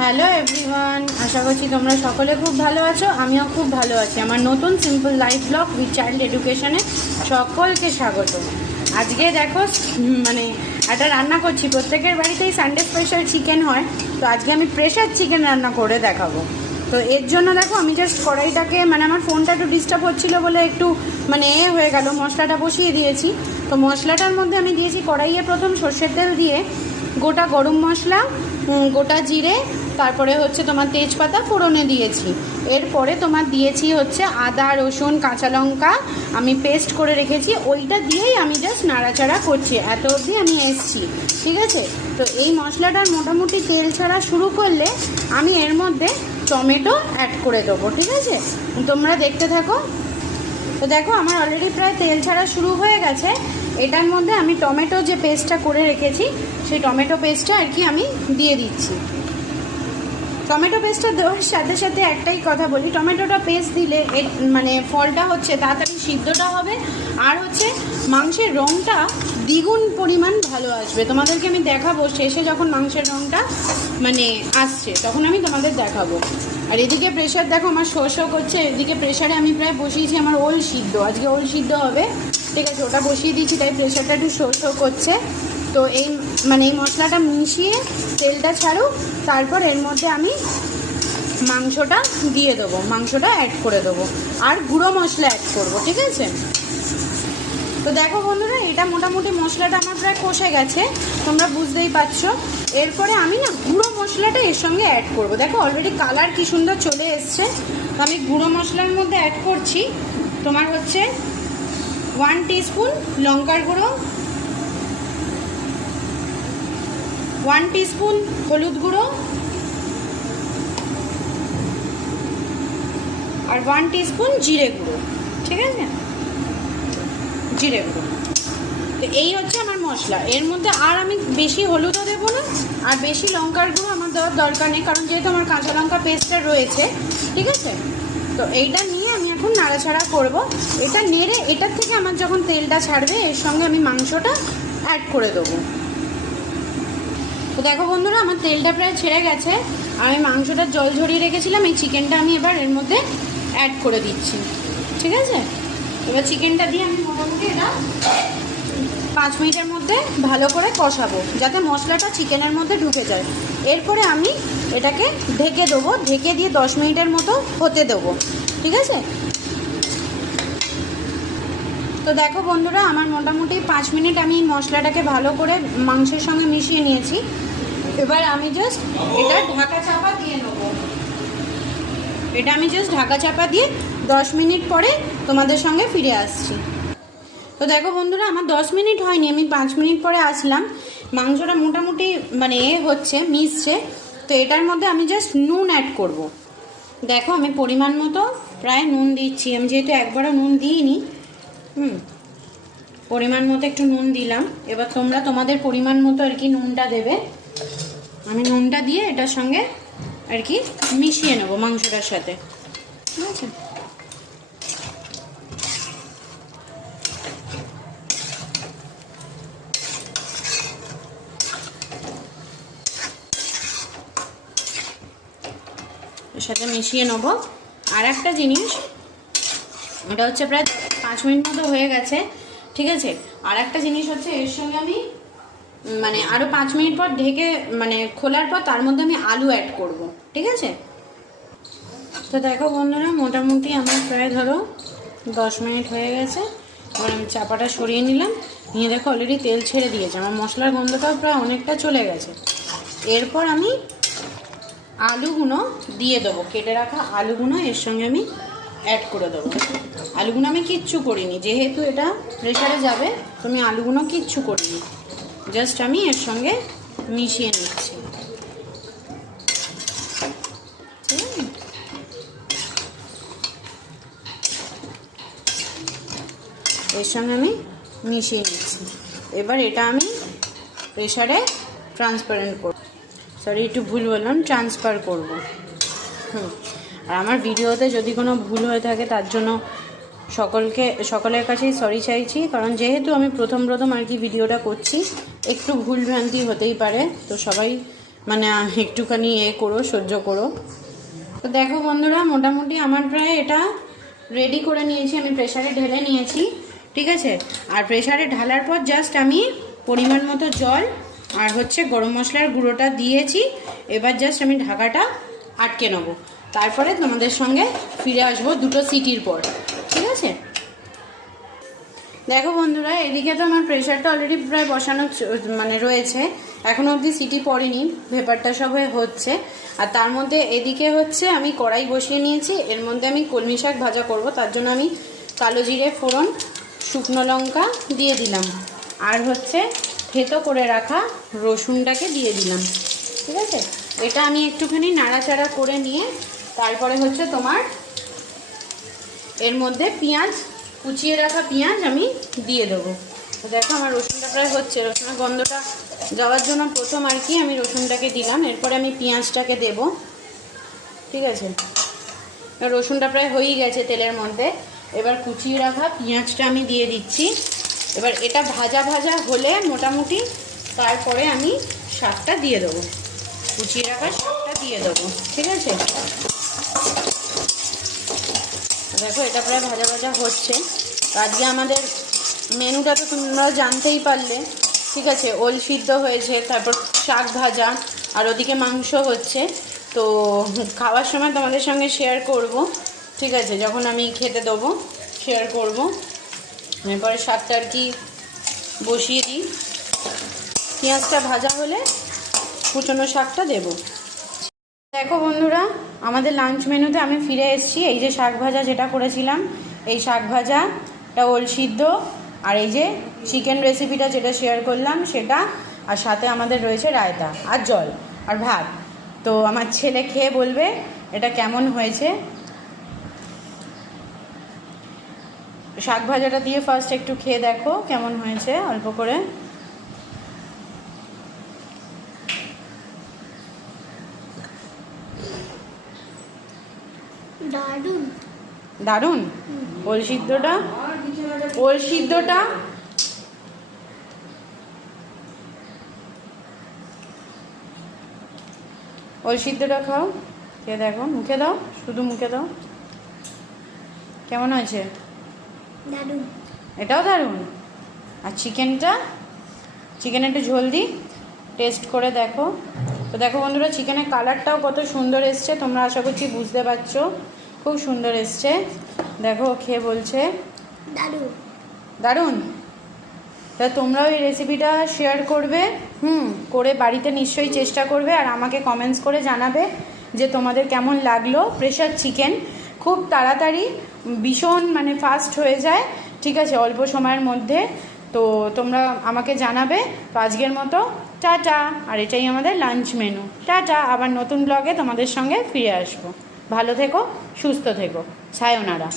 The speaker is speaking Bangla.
হ্যালো এভরিওয়ান, আশা করছি তোমরা সকলে খুব ভালো আছো। আমিও খুব ভালো আছি। আমার নতুন simple life vlog with child এডুকেশনে সকলকে স্বাগত। আজকে দেখো একটা রান্না করছি। প্রত্যেকের বাড়িতেই সানডে স্পেশাল চিকেন হয়, তো আজকে আমি প্রেশার চিকেন রান্না করে দেখাবো। তো এর জন্য দেখো আমি জাস্ট কড়াইটাকে আমার ফোনটা একটু ডিস্টার্ব হচ্ছিলো বলে একটু হয়ে গেল, মশলাটা বসিয়ে দিয়েছি। তো মশলাটার মধ্যে আমি দিয়েছি কড়াইয়ে প্রথম সর্ষের তেল দিয়ে গোটা গরম মশলা, গোটা জিরে, তারপরে হচ্ছে তোমার তেজপাতা ফোড়নে দিয়েছি। এরপরে তোমার দিয়েছি হচ্ছে আদা রসুন কাঁচা লঙ্কা আমি পেস্ট করে রেখেছি, ওইটা দিয়েই আমি জাস্ট নাড়াচাড়া করছি। এত অবধি আমি এসছি, ঠিক আছে। তো এই মশলাটার মোটামুটি তেল ছাড়া শুরু করলে আমি এর মধ্যে টমেটো অ্যাড করে দেবো, ঠিক আছে। তোমরা দেখতে থাকো। তো দেখো আমার অলরেডি প্রায় তেল ছাড়া শুরু হয়ে গেছে। এটার মধ্যে আমি টমেটো যে পেস্টটা করে রেখেছি সেই টমেটো পেস্টটা আর কি আমি দিয়ে দিচ্ছি। টমেটো পেস্টটা দেওয়ার সাথে সাথে একটাই কথা বলি, টমেটোটা পেস্ট দিলে ফলটা হচ্ছে তাড়াতাড়ি সিদ্ধটা হবে, আর হচ্ছে মাংসের রঙটা দ্বিগুণ পরিমাণ ভালো আসবে। তোমাদেরকে আমি দেখাবো শেষে যখন মাংসের রঙটা আসছে তখন আমি তোমাদের দেখাবো। আর এদিকে প্রেশার দেখো আমার শো করছে। এদিকে প্রেশারে আমি প্রায় বসিয়েছি আমার ওল সিদ্ধ, আজকে ওল সিদ্ধ হবে, ঠিক আছে। ওটা বসিয়ে দিয়েছি, তাই প্রেশারটা একটু শো করছে। তো এই এই মশলাটা মিশিয়ে তেলটা ছাড়ুক, তারপর এর মধ্যে আমি মাংসটা দিয়ে দেবো, মাংসটা অ্যাড করে দেবো, আর গুঁড়ো মশলা অ্যাড করবো, ঠিক আছে। তো দেখো বন্ধুরা, এটা মোটামুটি মশলাটা আমার প্রায় কষে গেছে, তোমরা বুঝতেই পারছো। এরপরে আমি গুঁড়ো মশলাটা এর সঙ্গে অ্যাড করব। দেখো অলরেডি কালার কি সুন্দর চলে এসছে। তো আমি গুঁড়ো মশলার মধ্যে অ্যাড করছি তোমার হচ্ছে 1 টিস্পুন লঙ্কার গুঁড়ো, 1 টিস্পুন হলুদ গুঁড়ো, আর 1 টিস্পুন জিরে গুঁড়ো, ঠিক আছে, জিরে গুঁড়ো। তো এই হচ্ছে আমার মশলা। এর মধ্যে আর আমি বেশি হলুদও দেবো না, আর বেশি লঙ্কার গুঁড়ো আমার দেওয়ার দরকার নেই, কারণ যেহেতু আমার কাঁচা লঙ্কা পেস্টটা রয়েছে, ঠিক আছে। তো এইটা নিয়ে আমি এখন নাড়াচাড়া করব। এটা নেড়ে এটার থেকে আমার যখন তেলটা ছাড়বে এর সঙ্গে আমি মাংসটা অ্যাড করে দেবো। তো দেখো বন্ধুরা, আমার তেলটা প্রায় ছেড়ে গেছে। আমি মাংসটা জল ঝরিয়ে রেখেছিলাম, এই চিকেনটা আমি এবার এর মধ্যে অ্যাড করে দিচ্ছি, ঠিক আছে। এবার চিকেনটা দিয়ে আমি মোটামুটি এটা 5 মিনিটের মধ্যে ভালো করে কষাবো, যাতে মশলাটা চিকেনের মধ্যে ঢুকে যায়। এরপরে আমি এটাকে ঢেকে দেবো, ঢেকে দিয়ে 10 মিনিটের মতো হতে দেবো, ঠিক আছে। তো দেখো বন্ধুরা, আমার মোটামুটি 5 মিনিট আমি মশলাটাকে ভালো করে মাংসের সঙ্গে মিশিয়ে নিয়েছি। এবার আমি জাস্ট এটা ঢাকা চাপা দিয়ে নেবো। এটা আমি জাস্ট ঢাকা চাপা দিয়ে 10 মিনিট পরে তোমাদের সঙ্গে ফিরে আসছি। তো দেখো বন্ধুরা, আমার 10 মিনিট হয়নি, আমি 5 মিনিট পরে আসলাম। মাংসটা মোটামুটি হচ্ছে মিশছে। তো এটার মধ্যে আমি জাস্ট নুন অ্যাড করব। দেখো আমি পরিমাণ মতো প্রায় নুন দিচ্ছি, আমি যেহেতু একবারও নুন দিইনি, পরিমাণ মতো একটু নুন দিলাম। এবার তোমরা তোমাদের পরিমাণ মতো আর কি নুনটা দেবে। আমি নুনটা দিয়ে এটার সঙ্গে আর কি মিশিয়ে নেবো মাংসটার সাথে, ঠিক আছে। এর সাথে মিশিয়ে নেবো। আর একটা জিনিস, এটা হচ্ছে প্রায় 5 মিনিট মতো হয়ে গেছে, ঠিক আছে। আর একটা জিনিস হচ্ছে এর সঙ্গে আমি আরও 5 মিনিট পর ঢেকে খোলার পর তার মধ্যে আমি আলু অ্যাড করব, ঠিক আছে। তো দেখো বন্ধুরা, মোটামুটি আমার প্রায় ধরো 10 মিনিট হয়ে গেছে। এবার আমি চাপাটা সরিয়ে নিলাম, নিয়ে দেখো অলরেডি তেল ছেড়ে দিয়েছে, আমার মশলার গন্ধটাও প্রায় অনেকটা চলে গেছে। এরপর আমি আলুগুলো দিয়ে দেবো, কেটে রাখা আলুগুলো এর সঙ্গে আমি অ্যাড করে দেবো। আলুগুলো আমি কিচ্ছু করিনি, যেহেতু এটা প্রেশারে যাবে, তো আমি আলুগুলো কিচ্ছু করিনি, জাস্ট আমি এর সঙ্গে মিশিয়ে নিচ্ছি, এর সঙ্গে আমি মিশিয়ে নিচ্ছি। এবার এটা আমি প্রেশারে ট্রান্সপারেন্ট করব, সরি একটু ভুল বললাম, ট্রান্সফার করব। আর আমার ভিডিওতে যদি কোনো ভুল হয়ে থাকে তার জন্য সকলের কাছেই সরি চাইছি, কারণ যেহেতু আমি প্রথম আর কি ভিডিওটা করছি, একটু ভুল ভ্রান্তি হতেই পারে। তো সবাই মানে একটুখানি করো, সহ্য করো। তো দেখো বন্ধুরা, মোটামুটি আমার প্রায় এটা রেডি করে নিয়েছি, আমি প্রেসারে ঢেলে নিয়েছি, ঠিক আছে। আর প্রেসারে ঢালার পর জাস্ট আমি পরিমাণ মতো জল আর গরম মশলার গুঁড়োটা দিয়েছি। এবার জাস্ট আমি ঢাকাটা আটকে নেবো, তারপরে তোমাদের সঙ্গে ফিরে আসবো 2টো সিটির পর, ঠিক আছে। দেখো বন্ধুরা, এদিকে তো আমার প্রেশারটা অলরেডি প্রায় বসানো মানে রয়েছে, এখনো অবধি সিটি পড়েনি, ভেপারটা সব হচ্ছে। আর তার মধ্যে এদিকে আমি কড়াই বসিয়ে নিয়েছি, এর মধ্যে আমি কলমি শাক ভাজা করব। তার জন্য আমি কালো জিরে ফোড়ন, শুকনো লঙ্কা দিয়ে দিলাম, আর থেতো করে রাখা রসুনটাকে দিয়ে দিলাম, ঠিক আছে। এটা আমি একটুখানি নাড়াচাড়া করে নিয়ে তারপরে তোমার এর মধ্যে পেঁয়াজ, কুচিয়ে রাখা পেঁয়াজ আমি দিয়ে দেবো। তো দেখো আমার রসুনটা প্রায় রসুনের গন্ধটা যাওয়ার জন্য প্রথম আর কি আমি রসুনটাকে দিলাম, এরপরে আমি পেঁয়াজটাকে দেব, ঠিক আছে। রসুনটা প্রায় হয়েই গেছে তেলের মধ্যে, এবার কুচিয়ে রাখা পেঁয়াজটা আমি দিয়ে দিচ্ছি। এবার এটা ভাজা ভাজা হলে মোটামুটি তারপরে আমি শাকটা দিয়ে দেবো, কুচিয়ে রাখা শাকটা দিয়ে দেবো, ঠিক আছে। দেখো এটা প্রায় ভাজা ভাজা হচ্ছে। আজকে আমাদের মেনুটা তো তোমরা জানতেই পারলে, ঠিক আছে। ওল সিদ্ধ হয়েছে, তারপর শাক ভাজা, আর ওদিকে মাংস হচ্ছে। তো খাওয়ার সময় তোমাদের সঙ্গে শেয়ার করব, ঠিক আছে, যখন আমি খেতে দেবো শেয়ার করব। এরপরে শাকটা আর কি বসিয়ে দিই, পেঁয়াজটা ভাজা হলে কুচনো শাকটা দেবো। দেখো বন্ধুরা, আমাদের লাঞ্চ মেনুতে আমি ফিরে এসেছি। এই যে শাক ভাজা যেটা করেছিলাম, এই শাক ভাজাটা, ওল সিদ্ধ, আর এই যে চিকেন রেসিপিটা যেটা শেয়ার করলাম সেটা, আর সাথে আমাদের রয়েছে রায়তা আর জল আর ভাত। তো আমার ছেলে খেয়ে বলবে এটা কেমন হয়েছে। শাক ভাজাটা দিয়ে ফার্স্ট একটু খেয়ে দেখো কেমন হয়েছে, অল্প করে। দারুণ দারুণ। ওল সিদ্ধটা, ওল সিদ্ধটা ওল সিদ্ধটা খাও, খেয়ে দেখো, মুখে দাও, শুধু মুখে দাও, কেমন হয়েছে? দারুণ। এটাও দারুণ। আর চিকেনটা, চিকেন একটু ঝোল দিই, টেস্ট করে দেখো। তো দেখো বন্ধুরা, চিকেনের কালারটাও কত সুন্দর এসছে, তোমরা আশা করছি বুঝতে পারছো, খুব সুন্দর এসছে। দেখো খেয়ে বলছে দারুণ। দারুণ। তা তোমরাও এই রেসিপিটা শেয়ার করবে, করে বাড়িতে নিশ্চয়ই চেষ্টা করবে, আর আমাকে কমেন্টস করে জানাবে যে তোমাদের কেমন লাগলো। প্রেশার চিকেন খুব তাড়াতাড়ি, ভীষণ মানে ফাস্ট হয়ে যায়, ঠিক আছে, অল্প সময়ের মধ্যে। তো তোমরা আমাকে জানাবে। তো আজকের মতো টাটা। আর এটাই আমাদের লাঞ্চ মেনু। টাটা, আবার নতুন ব্লগে তোমাদের সঙ্গে ফিরে আসবো। ভালো থেকো, সুস্থ থেকো, সায়োনারা।